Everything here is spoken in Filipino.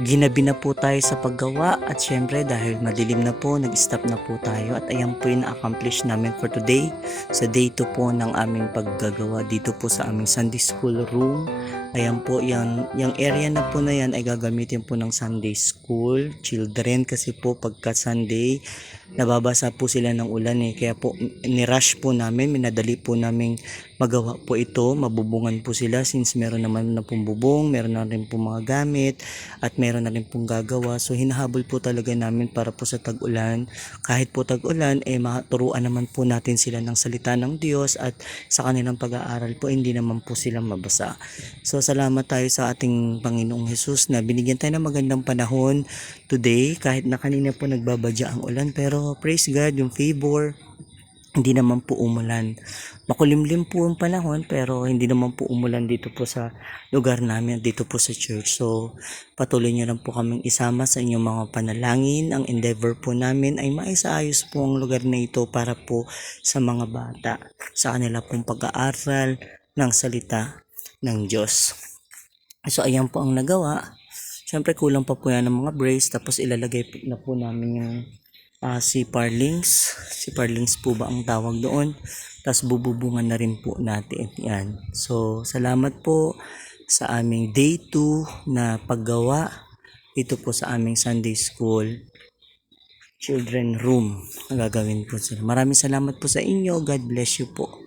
Ginabi na po tayo sa paggawa at syempre dahil madilim na po, nag-stop na po tayo at ayan po yung na-accomplish namin for today sa day 2 po ng aming paggagawa dito po sa aming Sunday School room. Ayan po, yung area na po na yan ay gagamitin po ng Sunday School children kasi po pagka Sunday nababasa po sila ng ulan kaya po ni-rush po namin, minadali po namin magawa po ito, mabubungan po sila since meron naman na pong bubong, meron na rin pong mga gamit at meron na rin pong gagawa. So hinahabol po talaga namin para po sa tag-ulan. Kahit po tag-ulan, maturuan naman po natin sila ng salita ng Diyos at sa kanilang pag-aaral po, hindi naman po sila mabasa. So salamat tayo sa ating Panginoong Hesus na binigyan tayo ng magandang panahon today. Kahit na kanina po nagbabadya ang ulan, pero praise God, yung favor, hindi naman po umulan. Makulimlim po ang panahon pero hindi naman po umulan dito po sa lugar namin, dito po sa church. So patuloy nyo lang po kaming isama sa inyong mga panalangin. Ang endeavor po namin ay maisaayos po ang lugar na ito para po sa mga bata, sa kanila pong pag-aaral ng salita ng Diyos. So ayan po ang nagawa. Siyempre kulang pa po yan ng mga brace, tapos ilalagay na po namin yung si Parlings po ba ang tawag doon, tapos bububungan na rin po natin yan. So salamat po sa aming day 2 na paggawa dito po sa aming Sunday School children room na gagawin po sila. Maraming salamat po sa inyo. God bless you po.